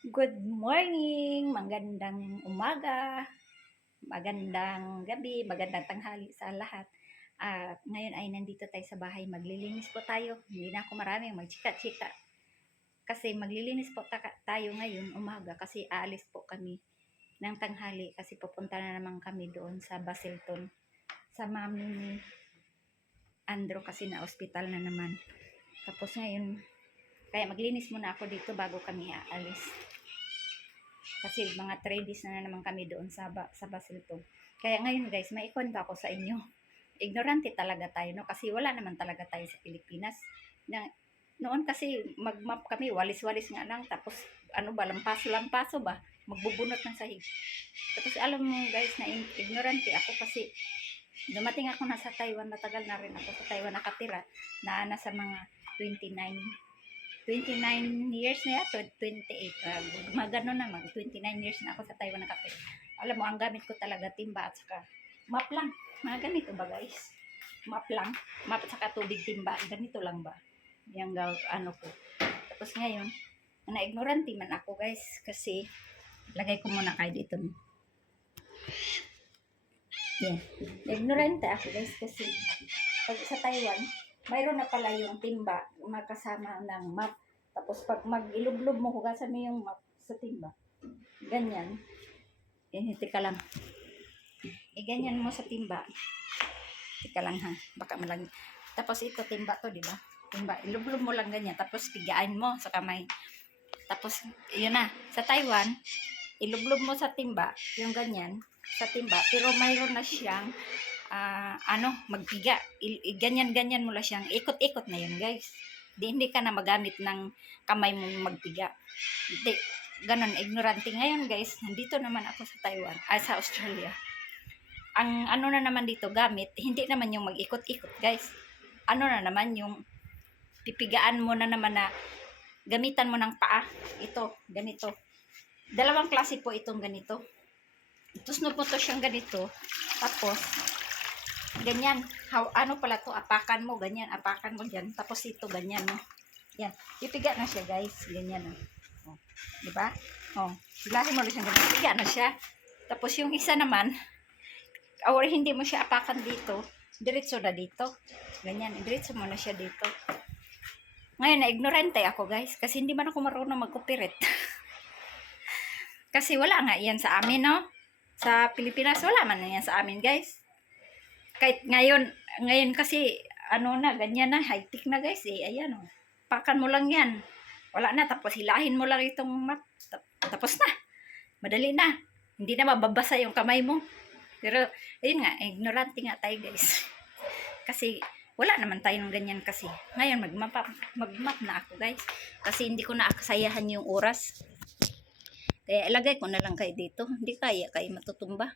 Good morning, magandang umaga, magandang gabi, magandang tanghali sa lahat. At ngayon ay nandito tayo sa bahay, maglilinis po tayo. Hindi na ako maraming magchika-chika. Kasi maglilinis po tayo ngayon umaga kasi aalis po kami ng tanghali kasi pupunta na naman kami doon sa Basilton. Sa mami ni Andrew kasi na ospital na naman. Tapos ngayon, kaya maglinis muna ako dito bago kami aalis. Kasi mga 3 days na naman kami doon sa Basilton. Kaya ngayon guys, may ikwento ako sa inyo. Ignorante talaga tayo, no? Kasi wala naman talaga tayo sa Pilipinas. Noon kasi mag-map kami, walis-walis nga lang. Tapos ano ba, lampaso-lampaso ba? Magbubunot ng sahig. Tapos alam mo guys, na ignorante ako kasi dumating ako na sa Taiwan, matagal na rin ako sa Taiwan nakatira, na nasa mga 29 years na yato, 28. Magano na, mag 29 years na ako sa Taiwan nakatira. Alam mo, ang gamit ko talaga timba at saka map lang. Mga ganito ba guys? Map lang. Map at saka tubig timba. Ganito lang ba? Yung ano ko. Tapos ngayon, na-ignorante man ako guys. Kasi, lagay ko muna kayo dito. Yan. Na-ignorante ako guys kasi pag sa Taiwan, mayroon na pala yung timba makasama ng map. Tapos pag mag-ilublob mo, hugasan mo yung map sa timba. Ganyan. Teka lang. Ganyan mo sa timba. Teka lang ha. Baka malang. Tapos ito, timba to, di ba? Timba. Ilublob mo lang ganyan. Tapos pigaan mo sa kamay. Tapos, yun na. Sa Taiwan, ilublob mo sa timba, yung ganyan, sa timba. Pero mayroon na siyang magpiga. Ganyan-ganyan mo lang siyang, ikot-ikot na yun, guys. Hindi ka na magamit ng kamay mo magpiga. Hindi, ganon, ignorante. Ngayon, guys, nandito naman ako sa Taiwan, sa Australia. Ang ano na naman dito gamit, hindi naman yung mag-ikot-ikot, guys. Ano na naman yung pipigaan mo na naman na gamitan mo ng paa. Ito, ganito. Dalawang klase po itong ganito. Tusnod mo to siyang ganito. Tapos, ganyan. Ano pala to? Apakan mo, ganyan. Apakan mo dyan. Tapos ito, ganyan, no? Yan. Pipiga na siya, guys. Ganyan, no? Oh. Diba? Oh. Bilahin mo rin siyang ganyan. Piga na siya. Tapos yung isa naman, or hindi mo siya apakan dito, diretso na dito. Ganyan. Diretso mo na siya dito. Ngayon, na-ignorante ako, guys. Kasi hindi man ako marunong mag-cooperate. Kasi wala nga yan sa amin, no? Sa Pilipinas, wala man yan sa amin, guys. Kahit ngayon kasi, ganyan na, high-tech na, guys, eh. Ayan, oh. Pakan mo lang yan. Wala na, tapos hilahin mo lang itong mat. Tapos na. Madali na. Hindi na mababasa yung kamay mo. Pero, ayun nga, ignorante nga tayo, guys. Kasi, wala naman tayo ng ganyan kasi. Ngayon, mag-map na ako, guys. Kasi hindi ko na akasayahan yung oras. Kaya ilagay ko na lang kayo dito. Hindi kayo matutumba.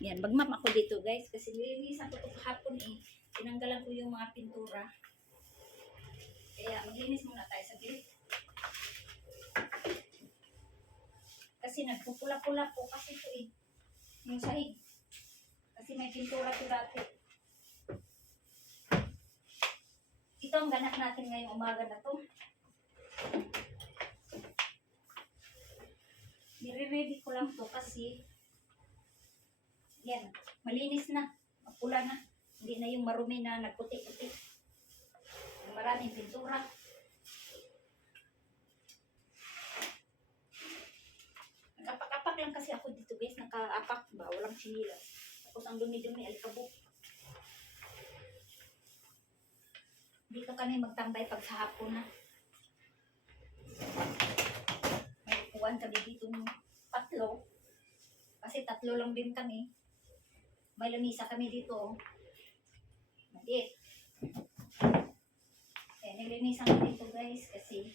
Yan, mag-map ako dito, guys. Kasi nilinisan ko ito kahapon eh. Tinanggalan ko yung mga pintura. Kaya maglinis muna tayo sa gilid. Kasi nagpupula-pula po kasi ito eh. Yung sahig. Kasi may pintura ito dati. Ito ang ganap natin ngayong umaga na to. Nire-ready ko lang to kasi yan, malinis na. Mapula na. Hindi na yung marumi na nagputi-puti. Maraming pintura. Nag-apak-apak lang kasi ako dito, guys. Naka-apak ba? Walang sinilas. Tapos ang dumi-dumi, alikabok. Dito kami magtambay pag sa hapon na. May upuan kami dito ng 3. Kasi 3 lang din kami. May lamisa kami dito. Maliit. Nilinisan ko dito, guys, kasi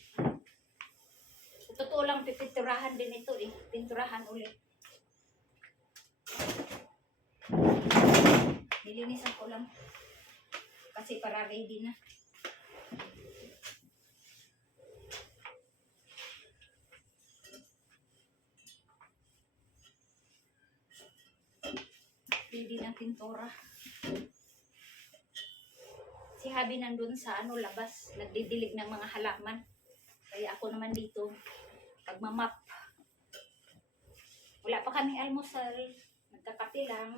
totoo lang, pipinturahan din ito eh. Pinturahan ulit. Nilinisan ko lang. Kasi para ready na. Ready ng pintura. Si Habi nandun sa labas, nagdidilig ng mga halaman. Kaya ako naman dito, pag Magmamap. Wala pa kaming almusal. Nagkakape lang.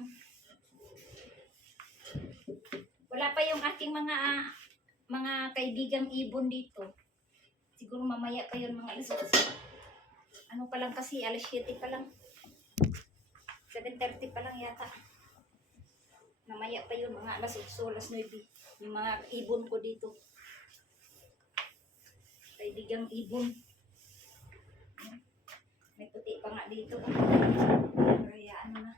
Wala pa yung aking mga kaibigang ibon dito. Siguro mamaya pa yun mga alas 8. Ano pa lang kasi, alas 7 pa lang. 7:30 pa lang yata. Mamaya pa yun mga alas 8, alas 9. Yung mga ibon ko dito. Kaibigang ibon. May puti pa nga dito. Kaya ano na.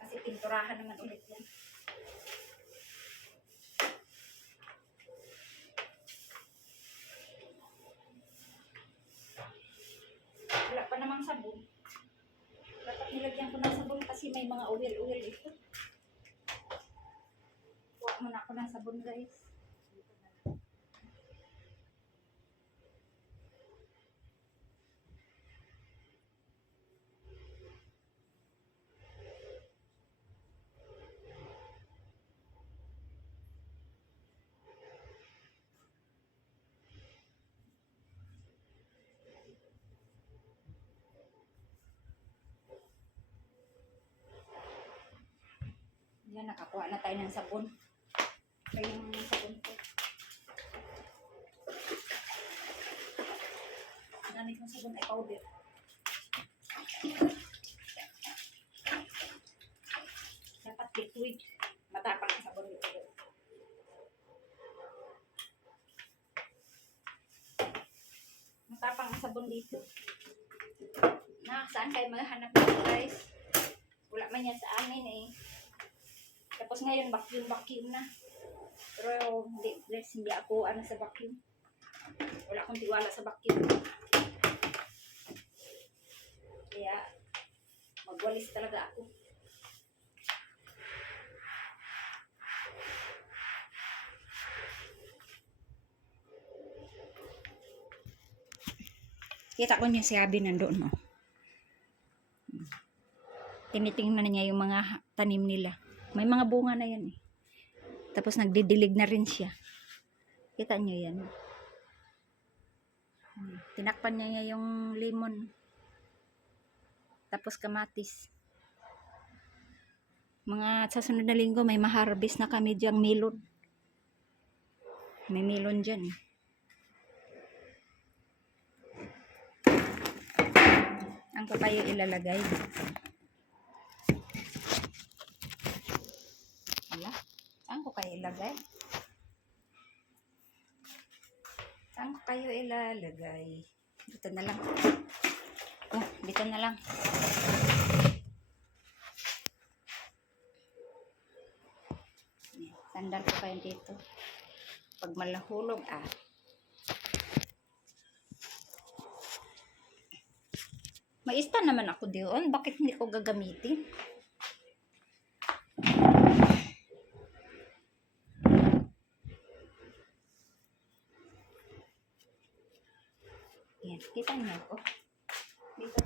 Kasi pinturahan naman ulit yan. Wala pa namang sabon. Dapat nilagyan ko ng sabon kasi may mga oil-oil dito. Kuha muna ako ng sabon, guys. Yan, nakakuha na tayo ng sabon. Ito yung sabon ko. Gamit ng sabon ay powder. Dapat liquid. Matapang ang sabon dito. Matapang ang sabon dito. Saan kayo maghanap dito, guys? Wala man yan sa amin eh. Tapos ngayon, vacuum na. Pero hindi, guys, hindi ako sa vacuum. Wala akong tiwala sa vacuum. Kaya, magwalis talaga ako. Kita ko niya si Abby nandoon, no? Tinitingnan niya yung mga tanim nila. May mga bunga na yan eh. Tapos nagdidilig na rin siya. Kita nyo yan. Tinakpan niya yung lemon. Tapos kamatis. Sa sunod na linggo may ma-harvest na kami diyang melon. May melon dyan. Ang ko kayo ilalagay. Wala. Saan ko kayo ilagay? Saan ko kayo ilalagay? Dito na lang. Oh, dito na lang. Sandal ko kayo dito. Pag malahulog, may stand naman ako doon. Bakit hindi ko gagamitin? Yan, kita niyo ako. Dito.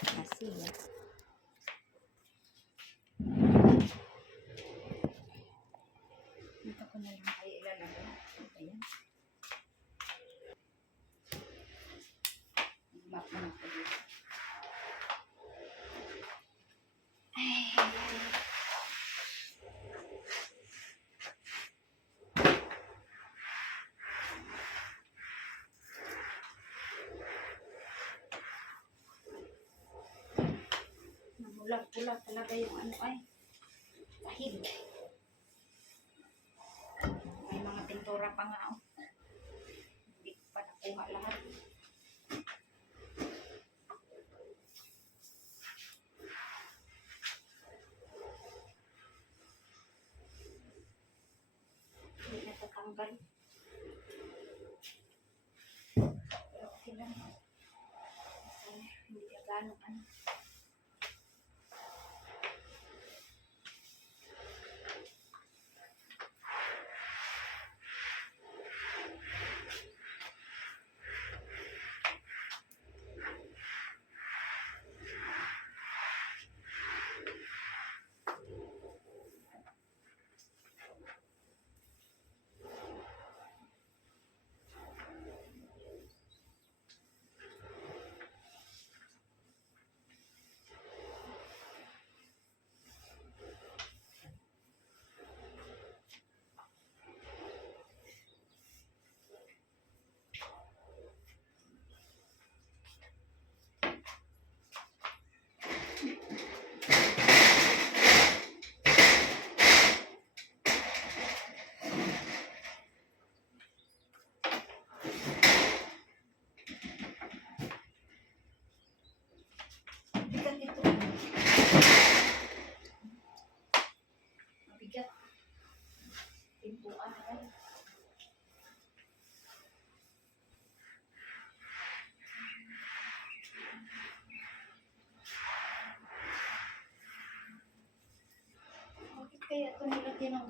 Kasi yan. Dito ko na lang kayo ilalagay. Ayan. Map na ako dito. Bulag-bulag talaga yung tahig. May mga pintura pa nga. Hindi ko pa nakuha lahat. Hindi natatanggal. Pero okay lang. Hindi ka gano'ng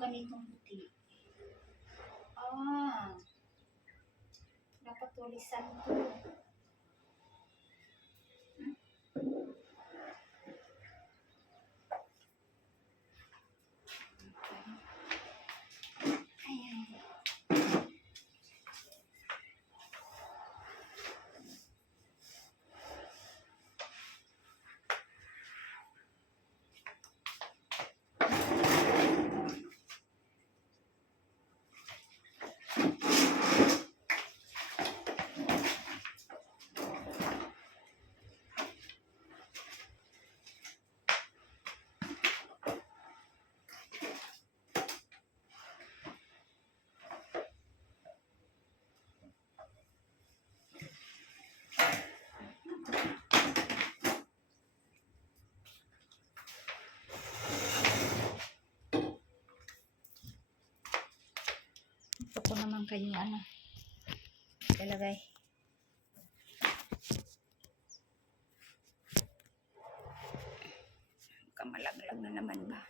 ganitong puti? Ah, dapat tulisan to. Ayan. Ito ko naman kayo ilagay. Kamalaglag na naman ba?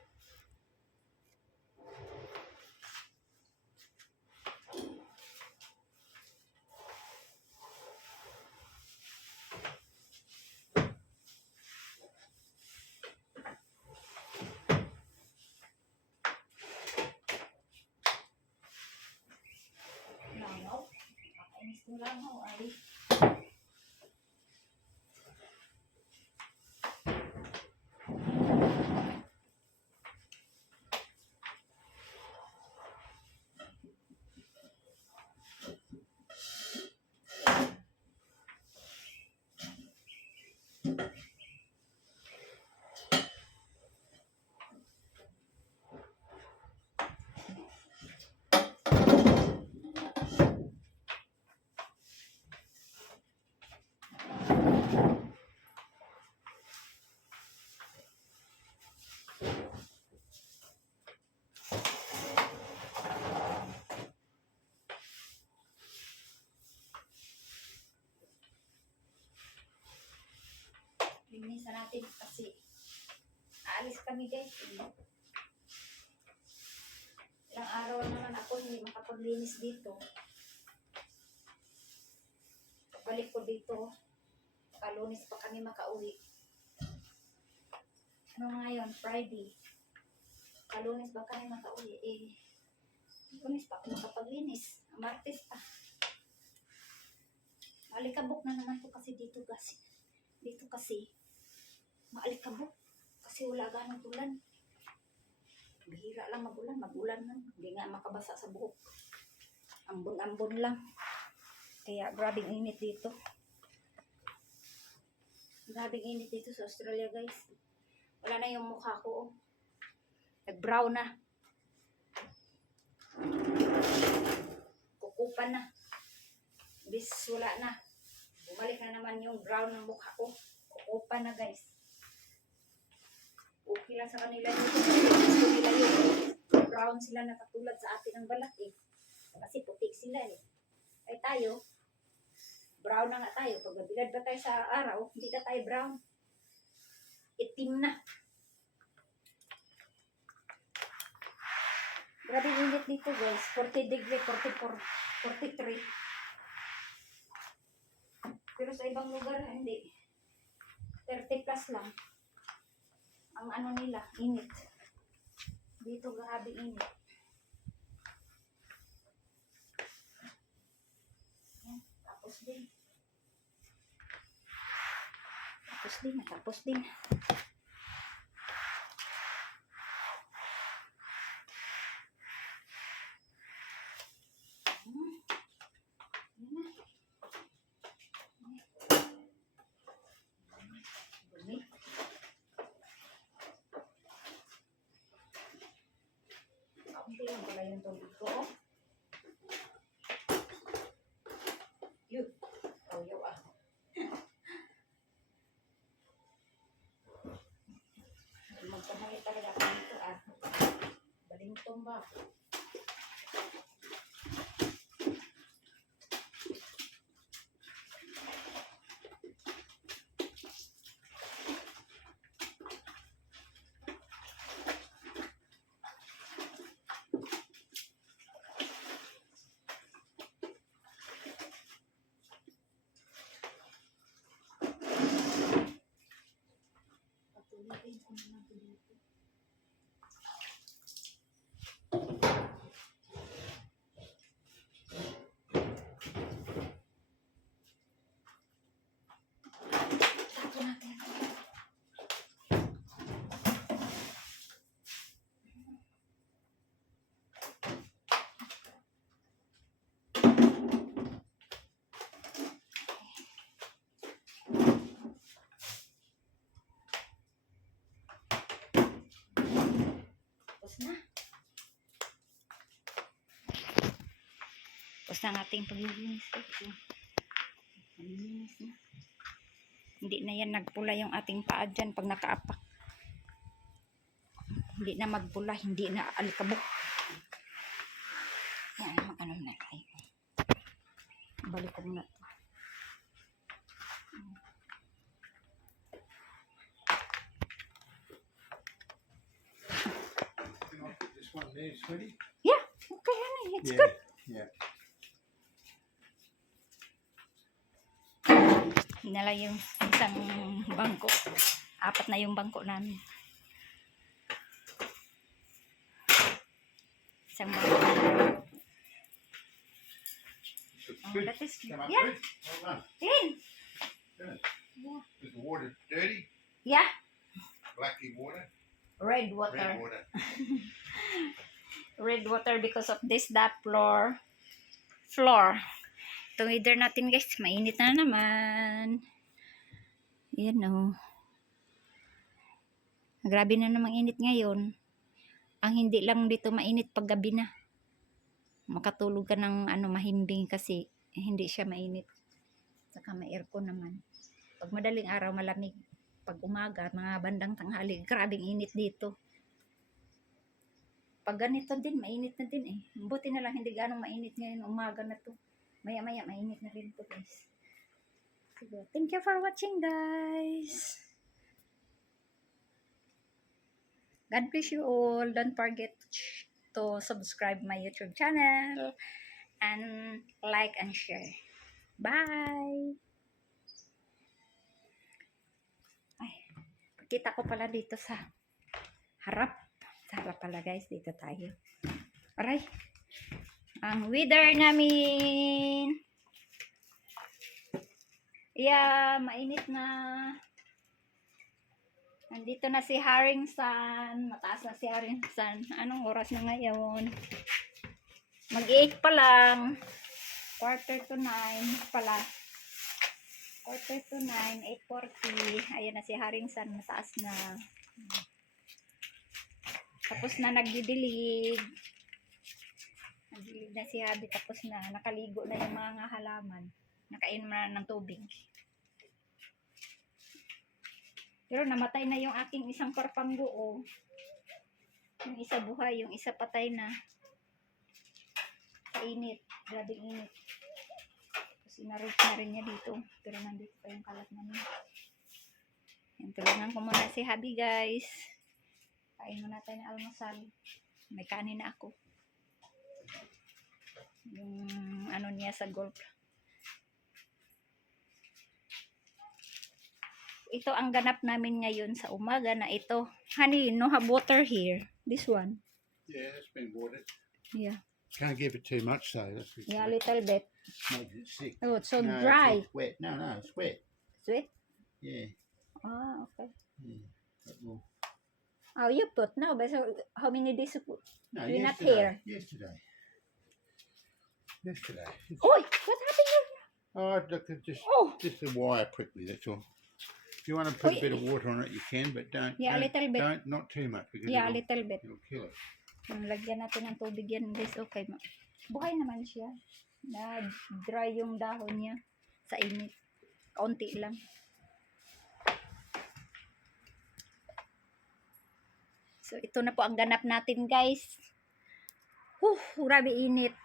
Langaw. Nakainis ng langaw ay. Linisan natin kasi aalis kami guys. Ilang araw naman ako hindi makapaglinis dito. Balik ko dito. Kalunis pa kami makauwi. Ano ngayon? Friday. Kalunis ba kami makauwi? Lunis pa ako makapaglinis. Martes pa. Maalikabok na naman to kasi dito kasi. Dito kasi maalikabok kasi wala ganang ulan. Bihira lang magulan, magulan man. Hindi nga makabasa sa buhok. Ambon-ambon lang. Kaya grabing init dito. Grabing init dito sa Australia guys. Wala na yung mukha ko. Nag-brown na. Kukupan na. Bis wala na. Bumalik na naman yung brown ng mukha ko. Kukupan na guys. Okay lang sa kanila dito. Gusto nila yung brown sila na katulad sa atin ng balat eh. Kasi putik sila eh. Ay tayo, brown na nga tayo. Pag nabilad ba tayo sa araw, hindi na tayo brown. Itim na. Grabe init dito guys. 40 degree, 44, 43. Pero sa ibang lugar, hindi. 30 plus lang. Ang ano nila, init. Dito grabe init. Yan, tapos din. Tapos din. Kaunti lang pala yung tubig ko. Yun. Yaw ah. Magkamay talaga ako dito ah. Balintong ba? ang ating paglilinis. Malinis na. Hindi na yan nagpula yung ating paa dyan pag nakaapak. Hindi na magpula, hindi na alikabok. Yan, ano na tayo. Balik ko muna ito. This one there, sweetie? Yeah, okay, honey, it's Yeah, good. yeah. Hinala yung isang bangko. 4 na yung bangko namin. Isang bangko. Oh, Good. that is Come up yeah. good. Well done. Clean. Good. Yeah. Is the water dirty? Yeah. Blacky water? Red water. Red water. Red water because of this that floor. Itong weather natin guys, mainit na naman. Yan o. Grabe na namang init ngayon. Ang hindi lang dito mainit pag gabi na. Makatulog ka ng mahimbing kasi hindi siya mainit. Saka may aircon naman. Pag madaling araw malamig. Pag umaga, mga bandang tanghali, grabing init dito. Pag ganito din, mainit na din eh. Buti na lang hindi ganong mainit ngayon, umaga na to. Maya-maya, mainit na rin to guys. So, thank you for watching guys. God bless you all. Don't forget to subscribe my YouTube channel and like and share. Bye! Ay, kita ko pala dito sa harap. Sa harap pala guys, dito tayo. Aray, ang weather namin. Yeah, mainit na. Nandito na si Haring Sun. Mataas na si Haring Sun. Anong oras na ngayon? Mag-8 pa lang. 8:45 pala. 8:45, 8:40. Ayan na si Haring Sun. Mataas na. Tapos na nagdidilig. Nagdidilig na si Habi. Tapos na. Nakaligo na yung mga halaman. Nakainom na ng tubig. Pero namatay na yung aking isang parpanggo. Oh. Yung isa buhay, yung isa patay na. Sa init. Grabing init. Tapos inaroot na rin niya dito. Pero nandito pa yung kalat namin. Yan, tulungan ko muna si Habi guys. Kain muna tayo ng almusal. May kanin na ako. Yung niya sa golf. Ito ang ganap namin ngayon sa umaga na ito. Honey, no have water here. This one. Yeah, it's been watered. Yeah. Can't give it too much though. That's Yeah, a little bit. makes it sick. Oh, it's so No, dry. It's wet. No, it's wet. Sweet? Yeah. Ah, okay. Yeah. But we'll- Oh, you put no, but so how many days you put? No, You're not yesterday. here. Yesterday. Yesterday. Oi, what happened here? Oh, look, it's Oh, just the wire prickly. That's all. If you want to put Wait. a bit of water on it, you can, but don't. Yeah, a don't, little bit. Don't, not too much because yeah, a it'll, little bit. it'll kill it. Lagyan natin ng tubig yan guys. Okay. Buhay naman siya. Na-dry yung dahon niya sa init. Kaunti lang. So, ito na po ang ganap natin guys. Grabe init.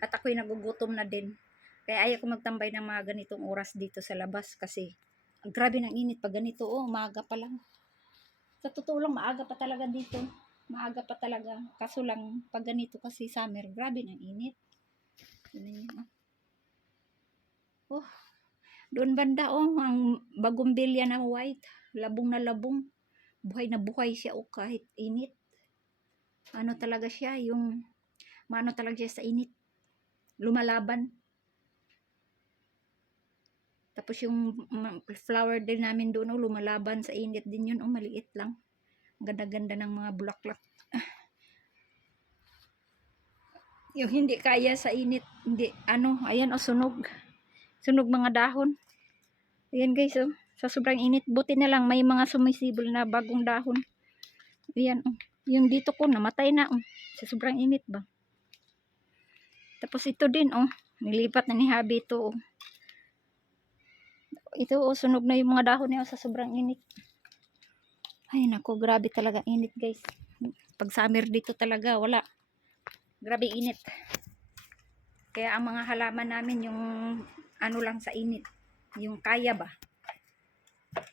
At ako'y nagugutom na din. Kaya ayaw ko magtambay ng mga ganitong oras dito sa labas kasi ang grabe ng init pag ganito. Oh, maaga pa lang. Sa totoo lang, maaga pa talaga dito. Maaga pa talaga. Kaso lang, pag ganito kasi summer, grabe ng init. Oh, doon banda, oh, ang bagumbilya na white. Labong na labong. Buhay na buhay siya, oh, kahit init. Ano talaga siya, yung, maano talaga siya sa init. Lumalaban. Tapos yung flower din namin doon, oh, lumalaban sa init din yun, oh, maliit lang. Ganda-ganda ng mga bulaklak. Yung hindi kaya sa init, hindi, ayan, oh, sunog. Sunog mga dahon. Ayan guys, oh, sa sobrang init, buti na lang may mga sumisibol na bagong dahon. Ayan, oh, yung dito ko, namatay na, oh, sa sobrang init ba. Tapos ito din, oh. Nilipat na ni Habi ito, oh. Ito, oh, sunog na yung mga dahon niya sa sobrang init. Ay, naku, grabe talaga init, guys. Pag summer dito talaga, wala. Grabe init. Kaya ang mga halaman namin, yung ano lang sa init. Yung kaya ba?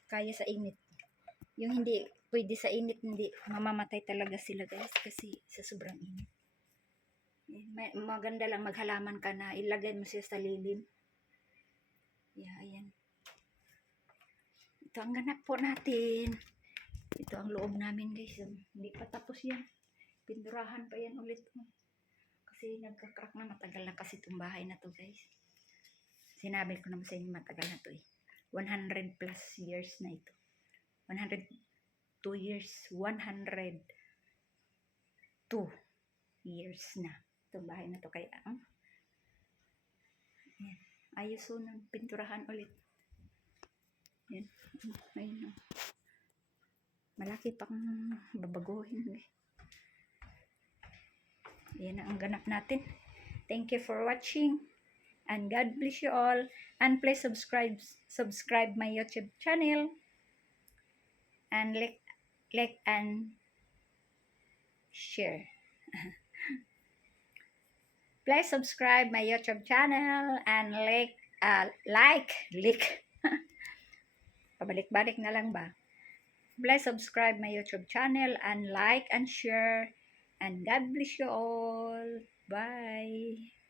Kaya sa init. Yung hindi pwede sa init, hindi. Mamamatay talaga sila, guys. Kasi sa sobrang init. Maganda lang maghalaman ka na ilagay mo siya sa lilim. Yeah, ayan. Ito ang ganap po natin. Ito ang loob namin, guys. Hindi pa tapos yan. Pinturahan pa yan ulit. Kasi nagka-crack na, matagal na kasi itong bahay na to, guys. Sinabi ko naman sa inyo, matagal na to, eh. 100 plus years na ito. 102 years. 102 years na itong bahay na to. Kaya, yan. Ayos so ng pinturahan ulit. Yan. Ayun. Malaki pang babaguhin. Yan ang ganap natin. Thank you for watching. And God bless you all. And please subscribe my YouTube channel. And like and share. Please subscribe my YouTube channel and like. Pabalik-balik na lang ba? Please subscribe my YouTube channel and like and share. And God bless you all. Bye.